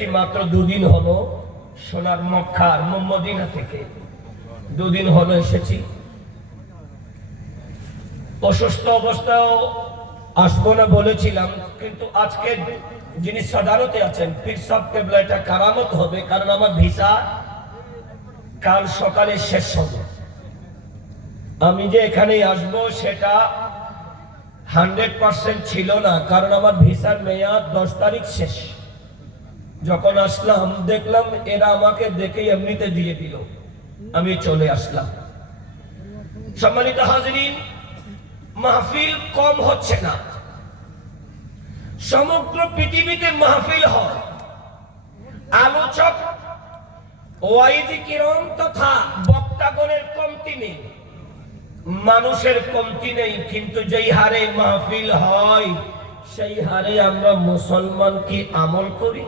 এসেছি মাত্র দুদিন হলো সোনার মক্কার মোহাম্মদিনা থেকে। দুদিন হলো এসেছি। অসুস্থ অবস্থাও আসব না বলেছিলাম, কিন্তু আজকে যিনি সাদারতে আছেন পীর কেবলা এটা কারামত হবে, কারণ আমার ভিসা কাল সকালে শেষ হবে। আমি যে এখানে আসব সেটা হান্ড্রেড পার্সেন্ট ছিল না, কারণ আমার ভিসার মেয়াদ দশ তারিখ শেষ। যখন আসলাম, দেখলাম এরা আমাকে দেখে এমনিতে দিয়ে দিল। আমি চলে আসলাম। সম্মানিত হাজরিন, মাহফিল কম হচ্ছে না। সমগ্র পৃথিবীতে মাহফিল হয়। আলোচক ওয়াইদি কিরম তথা বক্তাগণের কমতি নেই। মানুষের কমতি নেই, কিন্তু যেই হারে মাহফিল হয়, সেই হারে আমরা মুসলমান কি আমল করি।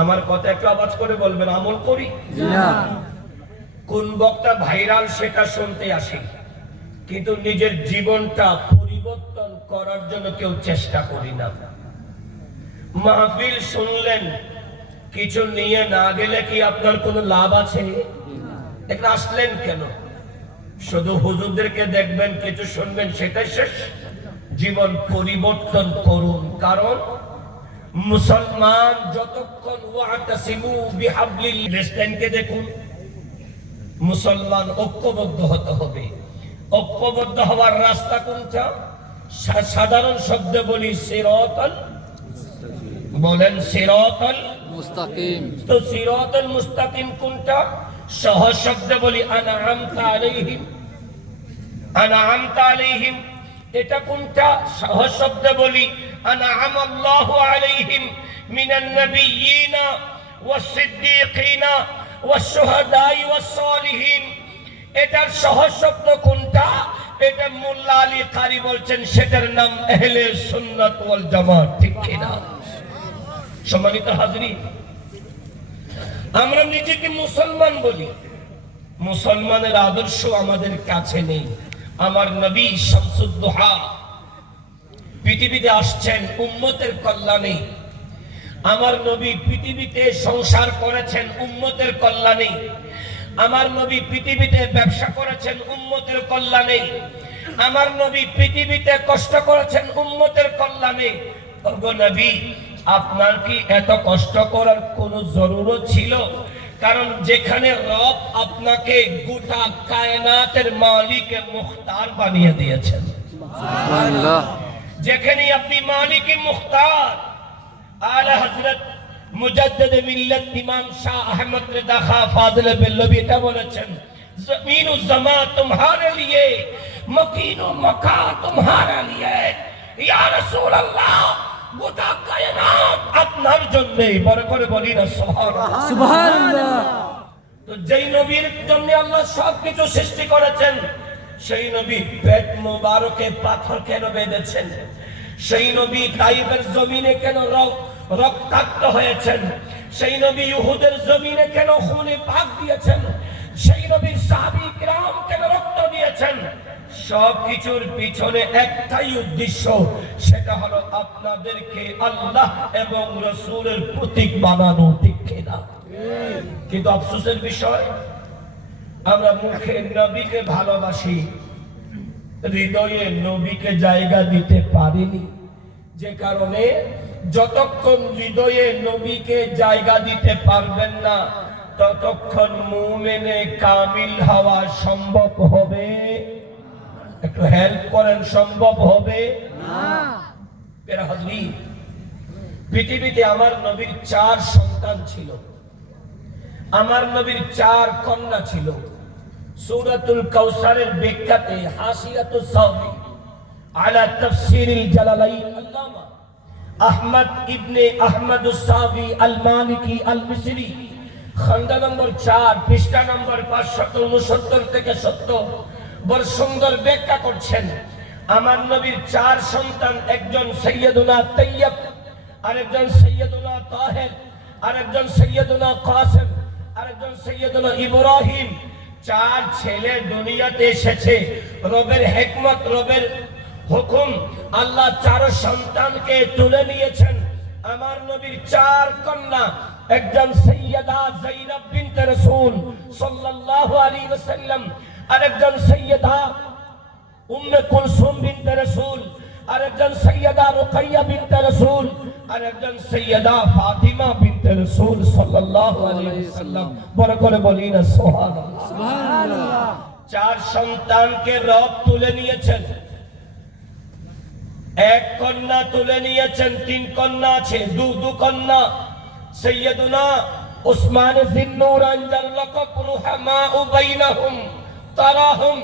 আমার কথা একটু আওয়াজ করে বলবেন আমল করি? কোন বক্তা ভাইরাল সেটা শুনতে আসি। কিন্তু নিজের জীবনটা পরিবর্তন করার জন্য কেউ চেষ্টা করি না। মাহফিল শুনলেন কিছু নিয়ে না গেলে কি আপনার কোনো লাভ আছে? এখানে আসলেন কেন? শুধু হুজুরদেরকে দেখবেন কিছু শুনবেন সেটাই শেষ। জীবন পরিবর্তন করুন। কারণ মুসলমান যতক্ষণ ওয়াতাসিমু বিহাবলিল ফিলিস্তিনকে দেখুন মুসলমান ঐক্যবদ্ধ হতে হবে। ঐক্যবদ্ধ হওয়ার রাস্তা কোনটা? সাধারণ শব্দে বলি সিরতল। বলেন সিরতল। মুস্তাকিম। তো সিরাতুল মুস্তাকিম কোনটা? সহজ শব্দে বলি আনআমতা আলাইহিম। আনআমতা আলাইহিম। এটা কোনটা? সহজ শব্দে বলি আলাইহিম মিনান নাবিয়িনা ওয়াস-সিদ্দীকিনা ওয়াস-শুহাদাই এটার সহজ শব্দ কোনটা? এটা মোল্লা আলী কারি বলছেন, সেটার নাম আহলে সুন্নাত ওয়াল জামাত, ঠিক কিনা সম্মানিত হাজরিন আমরা নিজেকে মুসলমান বলি। মুসলমানের আদর্শ আমাদের কাছে নেই। আমার নবী শামসুদ্দোহা পৃথিবীতে আসছেন উম্মতের কল্যাণে। আমার নবী পৃথিবীতে সংসার করেছেন উম্মতের কল্যাণে। আমার নবী পৃথিবীতে ব্যবসা করেছেন উম্মতের কল্যাণে। আমার নবী পৃথিবীতে কষ্ট করেছেন উম্মতের কল্যাণে। নবী, আপনার কি এত কষ্ট করার কোনো জরুরত ছিল? কারণ যেখানে রব আপনাকে গোটা কায়নাতের মালিক মুখতার বানিয়ে দিয়েছেন। যেখানে আপনি মালিক মুখতার আলা হযরত মুজাদ্দিদ মিল্লাত ইমাম শাহ আহমদ রিদা খা ফাজিল বেল্লবি এটা বলেছেন জমিন ও জমা তোমারে লিয়ে মকিন ও মকা তোমারে লিয়ে ইয়া রাসূলুল্লাহ গোটা কায়নাত আপনার জন্য বড় করে বলি না সুবহানাল্লাহ। সুবহানাল্লাহ। তো যেই নবীর জন্য আল্লাহ সবকিছু সৃষ্টি করেছেন সেই নবী পেট মোবারকে পাথর কেন বেঁধেছেন? সেই নবী তাইবের জমিনে কেন রক্তাক্ত হয়েছেন? সেই নবী ইহুদের জমিনে কেন খুনে পাক দিয়েছেন? সেই নবীর সাহাবী কিরাম কেন রক্ত দিয়েছেন? সব পিছনে একটাই উদ্দেশ্য, সেটা হলো আপনাদেরকে আল্লাহ এবং রসুলের প্রতীক বানানো ঠিক কিনা। কিন্তু আফসোসের বিষয়, আমরা মুখে নবীকে ভালোবাসি, হৃদয়ে নবীকে জায়গা দিতে পারিনি। যে কারণে যতক্ষণ হৃদয়ে নবীকে জায়গা দিতে পারবেন না, ততক্ষণ মুমেনে কামিল হওয়া সম্ভব হবে। একটু হেল্প করেন সম্ভব হবে? পৃথিবীতে আমার নবীর চার সন্তান ছিল। আমার নবীর চার কন্যা ছিল। সূরাতুল কাউসারের ব্যাখ্যাতে সাউদি আলা তাফসীরিল জালালাইন আল্লামা আহমদ ইবনে আহমদুস সাউদি আল মালিকি আল মিসরি। খন্ড নম্বর চার পৃষ্ঠা নম্বর পাঁচশত উনসত্তর থেকে সত্তর। বড় সুন্দর ব্যাখ্যা করছেন। আমার নবীর চার সন্তান, একজন সৈয়দুনা তৈয়ব, আরেকজন সৈয়দুনা তাহের, আরেকজন সৈয়দুনা কাসেম, আরেকজন সৈয়দুনা ইব্রাহিম। চার ছেলে দুনিয়াতে এসেছে। রবের হেকমত, রবের হুকুম, আল্লাহ চার সন্তানকে তুলে নিয়েছেন। আমার নবীর চার কন্যা, একজন সৈয়দা জাইনাব বিনতে রাসূল সাল্লাল্লাহু আলাইহি ওয়াসাল্লাম। আরেকজন সৈয়দা উম্মে কুলসুম বিনতে রাসূল আরেকজন সৈয়দা রুকাইয়া বিনতে রাসূল আরেকজন সৈয়দা ফাতিমা বিনতে রাসূল সাল্লাল্লাহু আলাইহি ওয়াসাল্লাম। বড় করে বলি না সুবহানাল্লাহ। সুবহানাল্লাহ। চার সন্তানকে রব তুলে নিয়েছেন। এক কন্যা তুলে নিয়েছেন তিন কন্যা আছে দু দু কন্যা। সৈয়দুনা উসমান জিন্নুর আনজাল লাকাব রুহামা বাইনাহুম। তারাহুম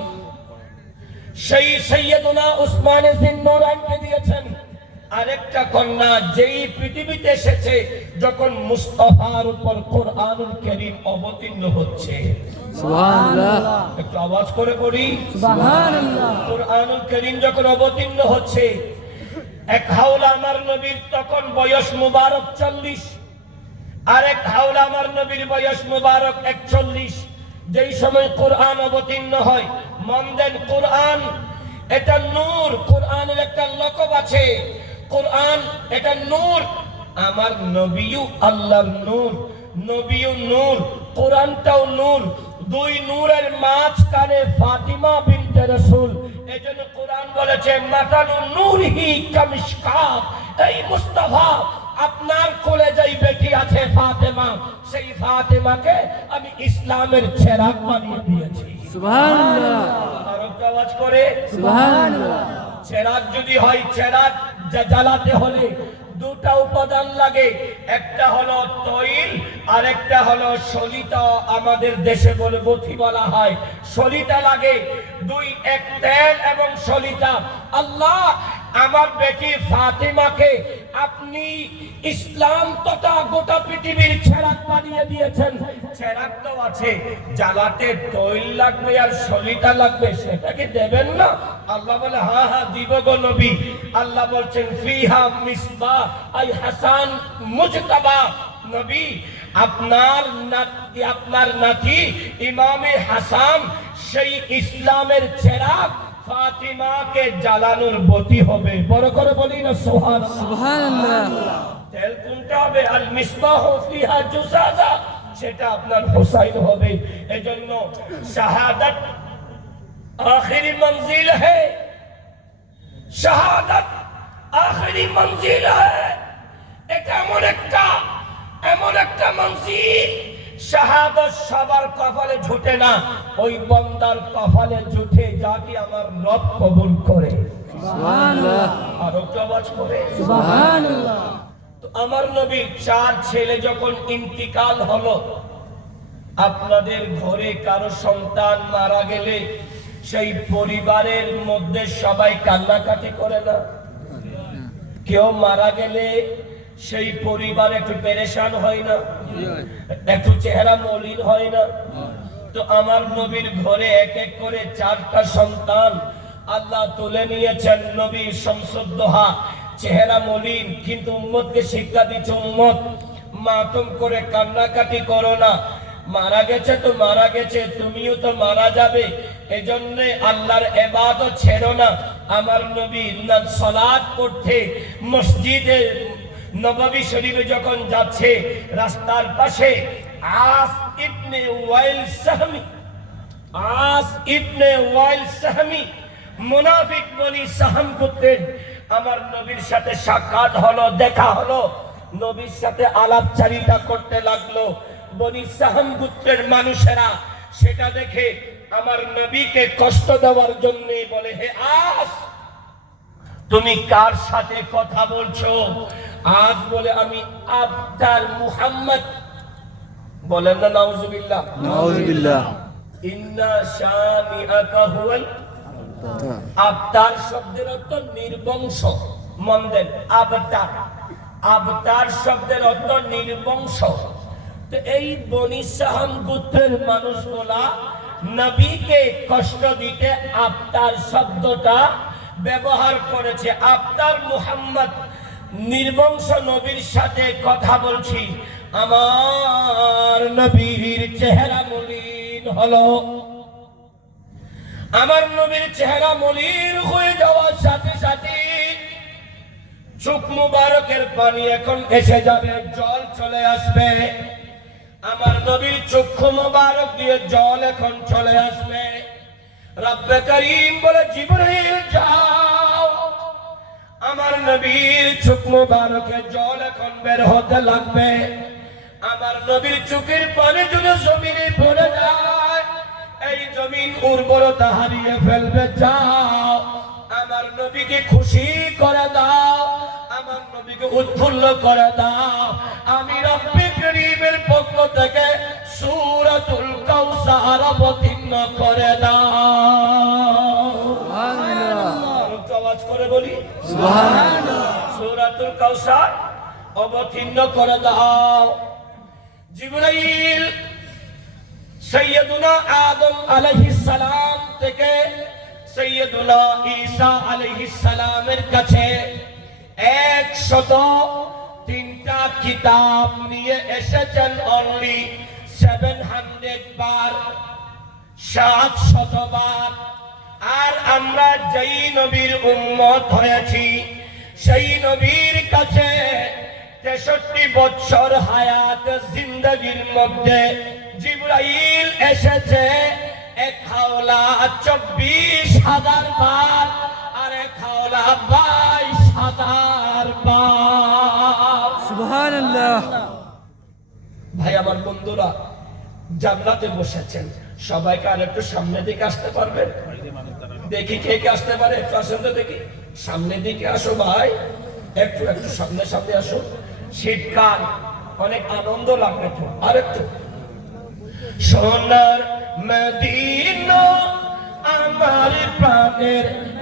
সেই সৈয়দুনা উসমান জিন্নুর আনকে দিয়েছেন। আরেকটা কন্যা যেই পৃথিবীতে এসেছে যখন মুস্তফার উপর কোরআনুল কারীম অবতীর্ণ হচ্ছে। সুবহানাল্লাহ। একটু আওয়াজ করে পড়ি। সুবহানাল্লাহ। কোরআনুল করিম যখন অবতীর্ণ হচ্ছে এক হাওলা আমার নবীর তখন বয়স মুবারক চল্লিশ। আর এক হাওলা আমার নবীর বয়স মুবারক একচল্লিশ। যেই সময় কোরআন অবতীর্ণ হয়, মন দেন কোরআন, এটা নূর, কোরআনের একটা লকব আছে। কোরআন, এটা নূর। আমার নবীও আল্লাহ নূর, নবীও নূর, কোরআনটাও নূর। দুই নূরের মাঝখানে ফাতিমা বিনতে রাসূল, এজন্য কোরআন বলেছে, মাতালু নূরহি কামিশকাত, এই মুস্তাফা আপনার কোলে যেই বেটি আছে ফাতেমা সেই ফাতেমাকে আমি ইসলামের চেরাগ বানিয়ে দিয়েছি। সুবহানাল্লাহ। আওয়াজ করে। সুবহানাল্লাহ। যদি হয় জ্বালাতে হলে দুটা উপাদান লাগে। একটা হলো তৈল আর একটা হলো সলিতা। আমাদের দেশে বলে বথি বলা হয়। সলিতা লাগে। দুই এক তেল এবং সলিতা। আল্লাহ আমার বেটি ফাতিমাকে আপনি ইসলাম তথা গোটা পৃথিবীর ছেড়াক বানিয়ে দিয়েছেন। ছেড়াক তো আছে, জ্বালাতে তৈল লাগবে আর সলিতা লাগবে, সেটা কি দেবেন না? আল্লাহ বলে হ্যাঁ হ্যাঁ দিব গো নবী। আল্লাহ বলছেন, ফিহা মিসবা আই হাসান মুজতাবা। নবী, আপনার আপনার নাতি ইমামে হাসান, সেই ইসলামের চেরাগ ফাতিমাকে জ্বালানোর বতি হবে। বড় করে বলি না সোহান সুবহানাল্লাহ। তেল কোনটা হবে? আল মিসবাহ ফিহা জুসাজা। সেটা আপনার হোসাইন হবে। এজন্য শাহাদাত আখেরি মঞ্জিল है শাহাদাত আখেরি মঞ্জিল है এটা এমন একটা এমন একটা মঞ্জিল শাহাদত সবার কপালে ঝুটে না ওই বন্দার কপালে জুটে যাকে আমার রব কবুল করে। সুবহানাল্লাহ। আর আওয়াজ করে সুবহানাল্লাহ। তো আমার নবীর চার ছেলে যখন ইন্তিকাল হলো আপনাদের ঘরে কারও সন্তান মারা গেলে সেই পরিবারের মধ্যে সবাই কান্নাকাটি করে না? কেউ মারা গেলে সেই পরিবার একটু পেরেশান হয় না একটু চেহারা মলিন হয় না। তো আমার নবীর ঘরে এক এক করে চারটা সন্তান আল্লাহ তুলে নিয়েছেন নবী সংসদোহা। চেহারা মলিন কিন্তু উম্মতকে শিক্ষা দিচ্ছে উম্মত মাতম করে কান্নাকাটি করো না। মারা গেছে তো মারা গেছে তুমিও তো মারা যাবে। এজন্য আল্লাহর এবাদত ছেড়ো না। আমার নবী না করতে মসজিদে নববী শরীফে যখন যাচ্ছে, রাস্তার পাশে আস ইবনে ওয়াইল সাহমি, আস ইবনে ওয়াইল সাহমি, মুনাফিক বলি সাহাম করতেন। আমার নবীর সাথে সাক্ষাৎ হলো, দেখা হলো। নবীর সাথে আলাপচারিতা করতে লাগল। বনি সাহাম গোত্রের মানুষেরা সেটা দেখে আমার নবীকে কষ্ট দেওয়ার জন্য বলে, হে আস, তুমি কার সাথে কথা বলছো? আজ বলে আমি আবদার মুহাম্মদ। বলেন না নাউজুবিল্লাহ। নাউজুবিল্লাহ। ইন্না শানিআকা হুয়াল আবতার শব্দের অর্থ নির্বংশ। মন দেন আবতার আবতার শব্দের অর্থ নির্বংশ। তো এই বনি সাহান গোত্রের মানুষগুলা নবীকে কষ্ট দিতে আবতার শব্দটা ব্যবহার করেছে। আবতার মুহাম্মদ নির্বংশ নবীর সাথে কথা বলছি। আমার নবীর চেহারা মলিন হলো। আমার নবীর চেহারা মলিন হয়ে যাওয়ার সাথে সাথে চোখ মুবারকের পানি এখন এসে যাবে, জল চলে আসবে। আমার নবীর চক্ষু মুবারক দিয়ে জল এখন চলে আসবে। রব্বে করিম বলে জিবরাইল যাও আমার নবীর চোখ মুবারকে জল এখন বের হতে লাগবে। আমার নবীর চোখের পানি যদি জমিনে পড়ে যায়, এই জমিন উর্বরতা হারিয়ে ফেলবে, যাও। আমার নবীকে খুশি করে দাও, আমার নবীকে উৎফুল্ল করে দাও। সূরাতুল কাউসার অবতীর্ণ করে দাও। জিবরাইল সৈয়দুনা আদম আলাইহিস সালাম থেকে সৈয়দুনা ঈসা আলাইহিস সালামের কাছে একশত তিনটা কিতাব নিয়ে এসেছেন অনলি সেভেন হান্ড্রেড বার সাত শতবার আর আমরা যেই নবীর উম্মত হয়েছি সেই নবীর কাছে তেষট্টি বছর হায়াত জিন্দগির মধ্যে জিব্রাইল এসেছে। এক হাওলা চব্বিশ হাজার বার আর এক হাওলা বাইশ হাজার বার। ভাই আমার বন্ধুরা জান্নাতে বসেছেন। সবাইকে আর একটু সামনের দিকে আসতে পারবেন? দেখি কে কে আসতে পারে, একটু আসেন তো দেখি। সামনের দিকে আসো ভাই, একটু একটু সামনে সামনে আসো। শীতকাল অনেক আনন্দ লাগবে তো। আর একটু। সোনার মদিনা, আমার প্রাণের